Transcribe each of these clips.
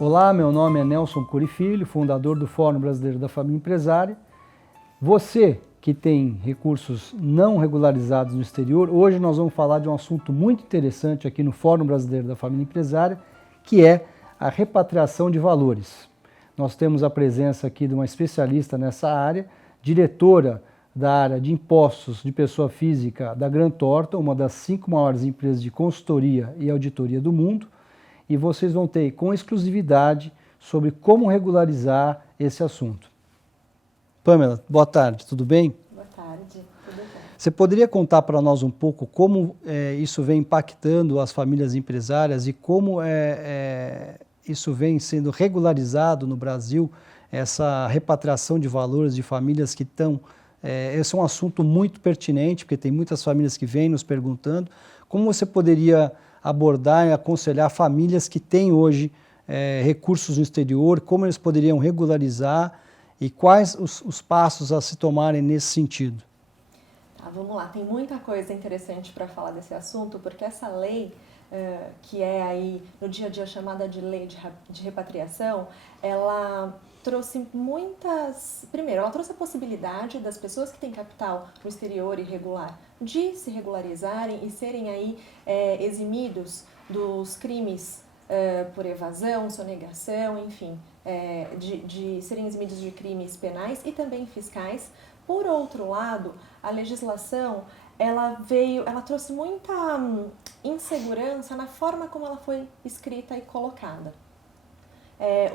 Olá, meu nome é Nelson Curi Filho, fundador do Fórum Brasileiro da Família Empresária. Você que tem recursos não regularizados no exterior, hoje nós vamos falar de um assunto muito interessante aqui no Fórum Brasileiro da Família Empresária, que é a repatriação de valores. Nós temos a presença aqui de uma especialista nessa área, diretora da área de impostos de pessoa física da Grant Thornton, uma das 5 maiores empresas de consultoria e auditoria do mundo, e vocês vão ter com exclusividade sobre como regularizar esse assunto. Pamela, boa tarde, tudo bem? Boa tarde, tudo bem. Você poderia contar para nós um pouco como isso vem impactando as famílias empresárias e como isso vem sendo regularizado no Brasil, essa repatriação de valores de famílias que estão... esse é um assunto muito pertinente, porque tem muitas famílias que vêm nos perguntando. Como você poderia abordar e aconselhar famílias que têm hoje recursos no exterior, como eles poderiam regularizar e quais os passos a se tomarem nesse sentido? Tá, vamos lá, tem muita coisa interessante para falar desse assunto, porque essa lei, que é aí no dia a dia chamada de lei de repatriação, ela trouxe muitas... Primeiro, ela trouxe a possibilidade das pessoas que têm capital no exterior irregular de se regularizarem e serem aí eximidos dos crimes por evasão, sonegação, enfim, de serem eximidos de crimes penais e também fiscais. Por outro lado, a legislação ela trouxe muita insegurança na forma como ela foi escrita e colocada.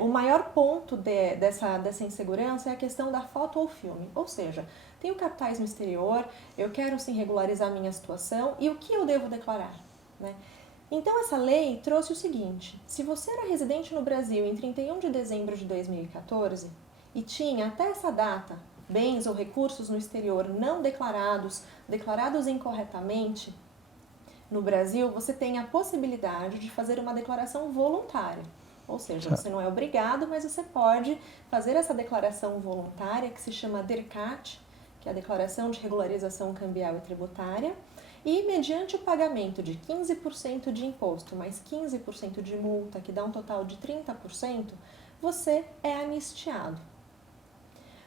O maior ponto dessa insegurança é a questão da foto ou filme, ou seja, tenho capitais no exterior, eu quero sim regularizar a minha situação e o que eu devo declarar, né? Então essa lei trouxe o seguinte: se você era residente no Brasil em 31 de dezembro de 2014 e tinha até essa data bens ou recursos no exterior não declarados incorretamente no Brasil, você tem a possibilidade de fazer uma declaração voluntária. Ou seja, você não é obrigado, mas você pode fazer essa declaração voluntária, que se chama DERCAT, que é a Declaração de Regularização Cambial e Tributária, e mediante o pagamento de 15% de imposto mais 15% de multa, que dá um total de 30%, você é anistiado.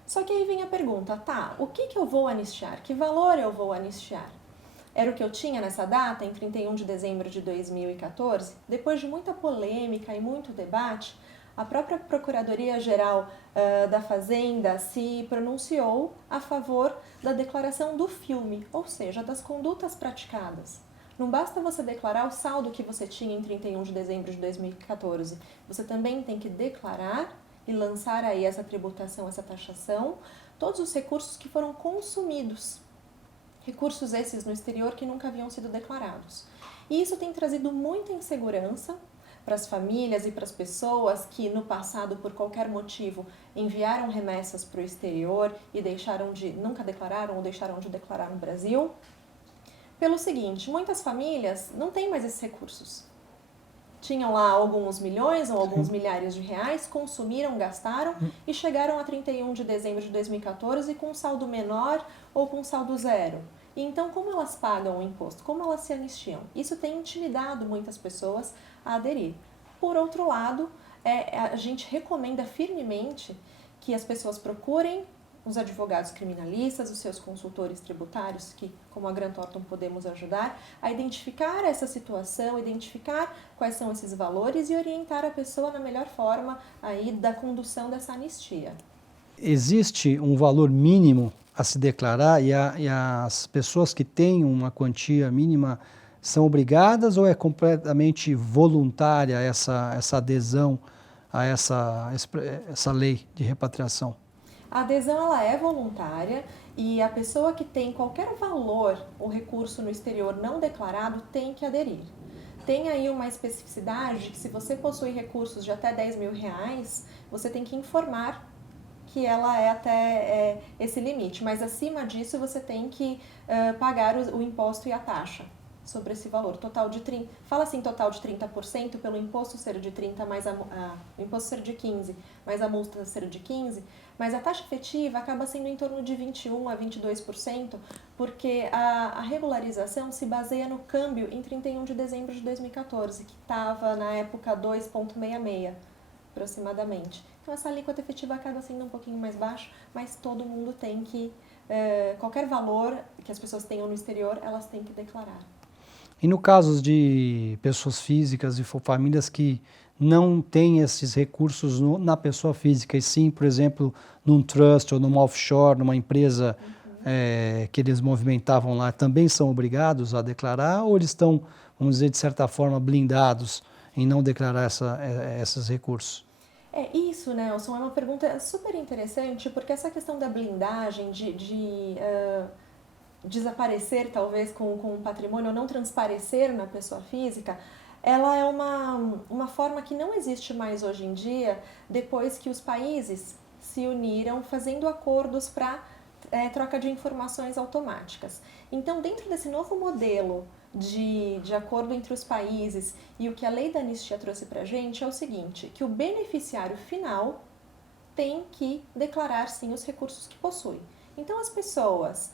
Só que aí vem a pergunta, tá, o que eu vou anistiar? Que valor eu vou anistiar? Era o que eu tinha nessa data, em 31 de dezembro de 2014? Depois de muita polêmica e muito debate, a própria Procuradoria-Geral da Fazenda se pronunciou a favor da declaração do filme, ou seja, das condutas praticadas. Não basta você declarar o saldo que você tinha em 31 de dezembro de 2014, você também tem que declarar e lançar aí essa tributação, essa taxação, todos os recursos que foram consumidos. Recursos esses no exterior que nunca haviam sido declarados. E isso tem trazido muita insegurança para as famílias e para as pessoas que no passado, por qualquer motivo, enviaram remessas para o exterior e nunca declararam ou deixaram de declarar no Brasil. Pelo seguinte, muitas famílias não têm mais esses recursos. Tinham lá alguns milhões ou alguns milhares de reais, consumiram, gastaram e chegaram a 31 de dezembro de 2014 com um saldo menor ou com saldo zero. E então, como elas pagam o imposto? Como elas se anistiam? Isso tem intimidado muitas pessoas a aderir. Por outro lado, a gente recomenda firmemente que as pessoas procurem os advogados criminalistas, os seus consultores tributários, que, como a Grant Thornton, podemos ajudar a identificar essa situação, identificar quais são esses valores e orientar a pessoa na melhor forma aí da condução dessa anistia. Existe um valor mínimo a se declarar e as pessoas que têm uma quantia mínima são obrigadas ou é completamente voluntária essa adesão a essa lei de repatriação? A adesão ela é voluntária e a pessoa que tem qualquer valor ou recurso no exterior não declarado tem que aderir. Tem aí uma especificidade que se você possui recursos de até 10 mil reais, você tem que informar que ela é até esse limite, mas acima disso você tem que pagar o imposto e a taxa sobre esse valor. Total de 30%, fala assim, total de 30%, pelo imposto ser de 30% mais o imposto ser de 15%, mais a multa ser de 15%, mas a taxa efetiva acaba sendo em torno de 21% a 22%, porque a regularização se baseia no câmbio em 31 de dezembro de 2014, que estava na época 2,66 aproximadamente. Então essa alíquota efetiva acaba sendo um pouquinho mais baixa, mas todo mundo tem que, qualquer valor que as pessoas tenham no exterior, elas têm que declarar. E no caso de pessoas físicas e famílias que não têm esses recursos na pessoa física, e sim, por exemplo, num trust ou numa offshore, numa empresa que eles movimentavam lá, também são obrigados a declarar, ou eles estão, vamos dizer, de certa forma, blindados em não declarar esses recursos? É isso, Nelson, é uma pergunta super interessante, porque essa questão da blindagem, de desaparecer talvez com o patrimônio ou não transparecer na pessoa física, ela é uma forma que não existe mais hoje em dia, depois que os países se uniram fazendo acordos para troca de informações automáticas. Então, dentro desse novo modelo de acordo entre os países e o que a lei da anistia trouxe para a gente é o seguinte, que o beneficiário final tem que declarar sim os recursos que possui. Então, as pessoas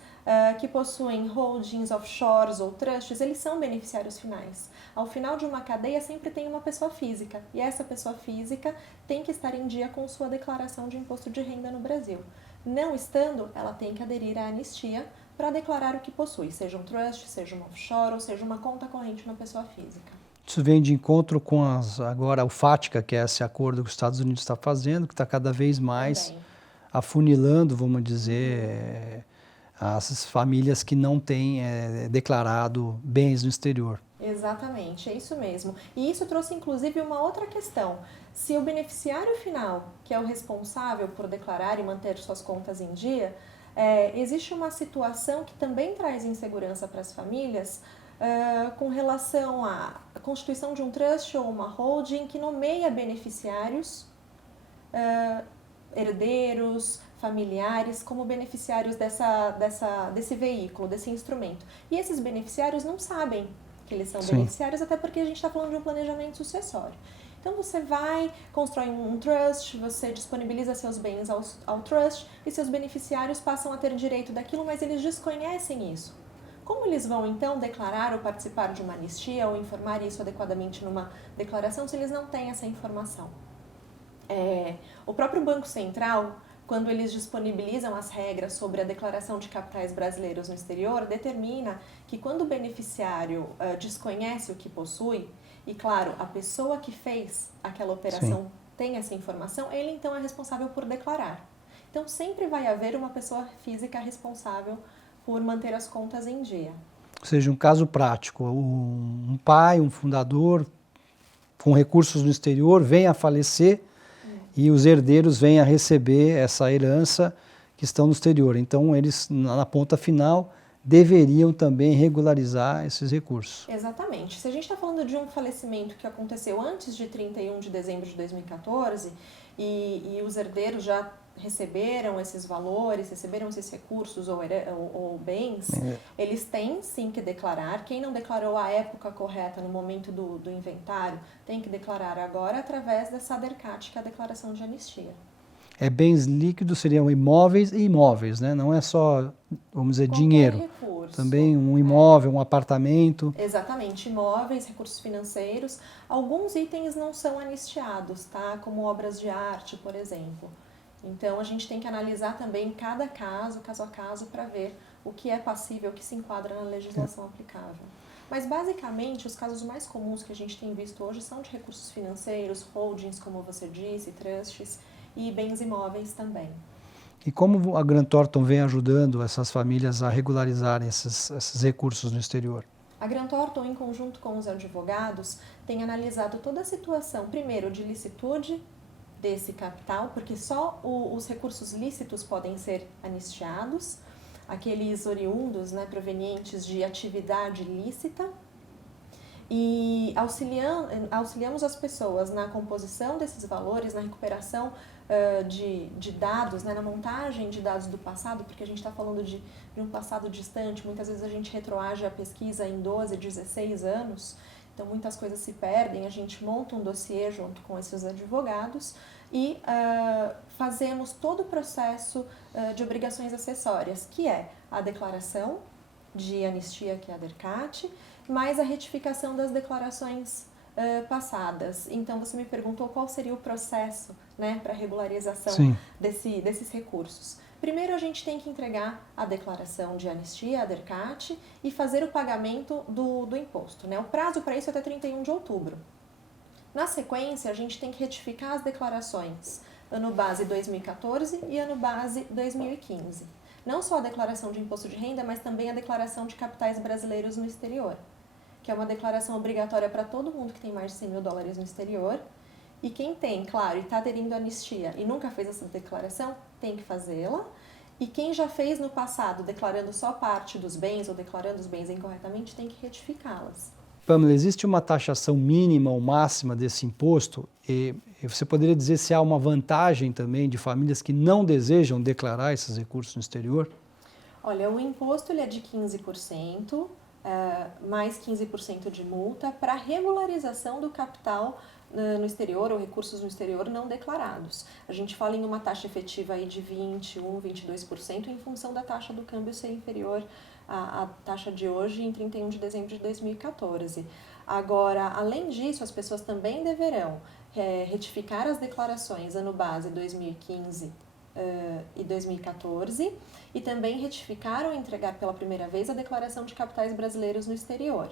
que possuem holdings, offshores ou trusts, eles são beneficiários finais. Ao final de uma cadeia sempre tem uma pessoa física e essa pessoa física tem que estar em dia com sua declaração de imposto de renda no Brasil. Não estando, ela tem que aderir à anistia para declarar o que possui, seja um trust, seja uma offshore ou seja uma conta corrente na pessoa física. Isso vem de encontro com agora o FATCA, que é esse acordo que os Estados Unidos está fazendo, que está cada vez mais Também. afunilando, vamos dizer, as famílias que não têm declarado bens no exterior. Exatamente, é isso mesmo. E isso trouxe inclusive uma outra questão. Se o beneficiário final, que é o responsável por declarar e manter suas contas em dia, existe uma situação que também traz insegurança para as famílias com relação à constituição de um trust ou uma holding que nomeia beneficiários, herdeiros, familiares como beneficiários desse veículo, desse instrumento. E esses beneficiários não sabem que eles são beneficiários, até porque a gente está falando de um planejamento sucessório. Então você vai, constrói um trust, você disponibiliza seus bens ao trust e seus beneficiários passam a ter direito daquilo, mas eles desconhecem isso. Como eles vão então declarar ou participar de uma anistia ou informar isso adequadamente numa declaração se eles não têm essa informação? O próprio Banco Central, quando eles disponibilizam as regras sobre a declaração de capitais brasileiros no exterior, determina que quando o beneficiário desconhece o que possui, e claro, a pessoa que fez aquela operação tem essa informação, ele então é responsável por declarar. Então sempre vai haver uma pessoa física responsável por manter as contas em dia. Ou seja, um caso prático, um pai, um fundador com recursos no exterior vem a falecer e os herdeiros vêm a receber essa herança que estão no exterior. Então, eles, na ponta final, deveriam também regularizar esses recursos. Exatamente. Se a gente está falando de um falecimento que aconteceu antes de 31 de dezembro de 2014 e os herdeiros já receberam esses valores, receberam esses recursos ou bens, eles têm sim que declarar. Quem não declarou a época correta no momento do inventário, tem que declarar agora através dessa ADERCAT, que é a declaração de anistia. Bens líquidos seriam imóveis e imóveis, né? Não é só, vamos dizer, dinheiro. Recurso. Também um imóvel, um apartamento. Exatamente, imóveis, recursos financeiros. Alguns itens não são anistiados, tá? Como obras de arte, por exemplo. Então, a gente tem que analisar também cada caso a caso, para ver o que é passível, o que se enquadra na legislação aplicável. Mas, basicamente, os casos mais comuns que a gente tem visto hoje são de recursos financeiros, holdings, como você disse, trusts, e bens imóveis também. E como a Grant Thornton vem ajudando essas famílias a regularizarem esses recursos no exterior? A Grant Thornton, em conjunto com os advogados, tem analisado toda a situação, primeiro, de licitude desse capital, porque só os recursos lícitos podem ser anistiados, aqueles oriundos, né, provenientes de atividade lícita, e auxiliamos as pessoas na composição desses valores, na recuperação de dados, né, na montagem de dados do passado, porque a gente está falando de um passado distante, muitas vezes a gente retroage a pesquisa em 12, 16 anos, então muitas coisas se perdem, a gente monta um dossiê junto com esses advogados e fazemos todo o processo de obrigações acessórias, que é a declaração de anistia, que é a ADERCAT, mais a retificação das declarações passadas. Então, você me perguntou qual seria o processo, né, para regularização desses recursos. Primeiro, a gente tem que entregar a declaração de anistia, a DERCAT, e fazer o pagamento do imposto, né? O prazo para isso é até 31 de outubro. Na sequência, a gente tem que retificar as declarações ano base 2014 e ano base 2015. Não só a declaração de imposto de renda, mas também a declaração de capitais brasileiros no exterior, que é uma declaração obrigatória para todo mundo que tem mais de 100 mil dólares no exterior. E quem tem, claro, e está aderindo à anistia e nunca fez essa declaração, tem que fazê-la. E quem já fez no passado, declarando só parte dos bens ou declarando os bens incorretamente, tem que retificá-las. Pamela, existe uma taxação mínima ou máxima desse imposto? E você poderia dizer se há uma vantagem também de famílias que não desejam declarar esses recursos no exterior? Olha, o imposto ele é de 15%, mais 15% de multa para regularização do capital no exterior ou recursos no exterior não declarados. A gente fala em uma taxa efetiva aí de 21%, 22% em função da taxa do câmbio ser inferior à taxa de hoje em 31 de dezembro de 2014. Agora, além disso, as pessoas também deverão retificar as declarações ano base 2015 e 2014 e também retificar ou entregar pela primeira vez a declaração de capitais brasileiros no exterior.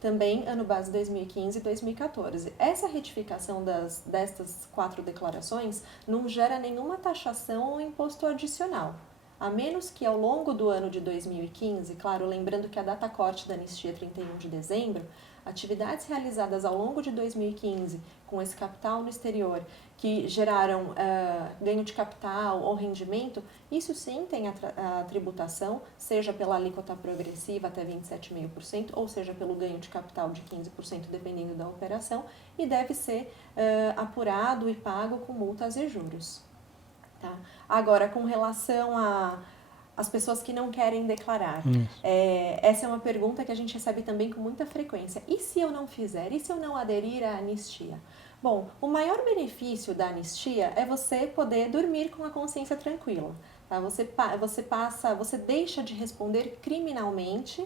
Também ano base 2015 e 2014. Essa retificação destas 4 declarações não gera nenhuma taxação ou imposto adicional, a menos que ao longo do ano de 2015, claro, lembrando que a data corte da anistia é 31 de dezembro, atividades realizadas ao longo de 2015 com esse capital no exterior que geraram ganho de capital ou rendimento, isso sim tem a tributação, seja pela alíquota progressiva até 27,5%, ou seja pelo ganho de capital de 15%, dependendo da operação, e deve ser apurado e pago com multas e juros. Tá? Agora, com relação às pessoas que não querem declarar, essa é uma pergunta que a gente recebe também com muita frequência. E se eu não fizer? E se eu não aderir à anistia? Bom, o maior benefício da anistia é você poder dormir com a consciência tranquila. Tá? Você deixa de responder criminalmente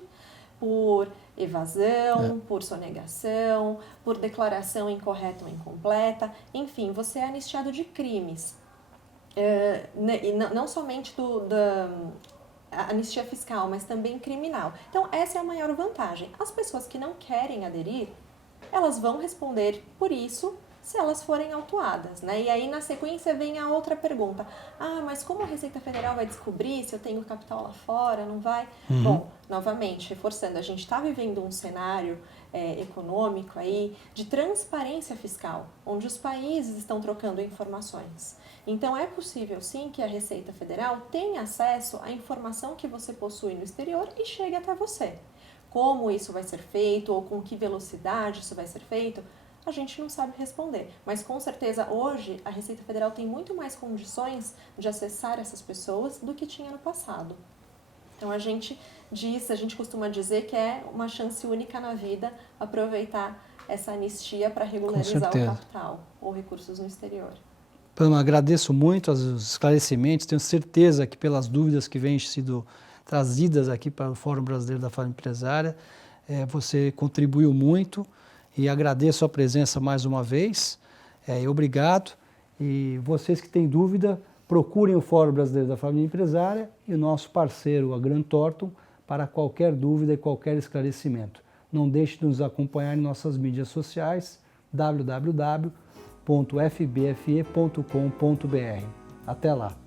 por evasão, por sonegação, por declaração incorreta ou incompleta, enfim, você é anistiado de crimes. E não somente da anistia fiscal, mas também criminal. Então, essa é a maior vantagem. As pessoas que não querem aderir, elas vão responder por isso se elas forem autuadas, né? E aí, na sequência, vem a outra pergunta. Mas como a Receita Federal vai descobrir se eu tenho capital lá fora, não vai? Bom, novamente, reforçando, a gente está vivendo um cenário econômico aí de transparência fiscal, onde os países estão trocando informações. Então, é possível, sim, que a Receita Federal tenha acesso à informação que você possui no exterior e chegue até você. Como isso vai ser feito ou com que velocidade isso vai ser feito, a gente não sabe responder. Mas, com certeza, hoje, a Receita Federal tem muito mais condições de acessar essas pessoas do que tinha no passado. Então, a gente costuma dizer que é uma chance única na vida aproveitar essa anistia para regularizar o capital ou recursos no exterior. Pamela, agradeço muito os esclarecimentos, tenho certeza que pelas dúvidas que vêm sido trazidas aqui para o Fórum Brasileiro da Família Empresária, você contribuiu muito e agradeço a presença mais uma vez, obrigado. E vocês que têm dúvida, procurem o Fórum Brasileiro da Família Empresária e o nosso parceiro, a Grant Thornton, para qualquer dúvida e qualquer esclarecimento. Não deixe de nos acompanhar em nossas mídias sociais, www.fbfe.com.br. Até lá!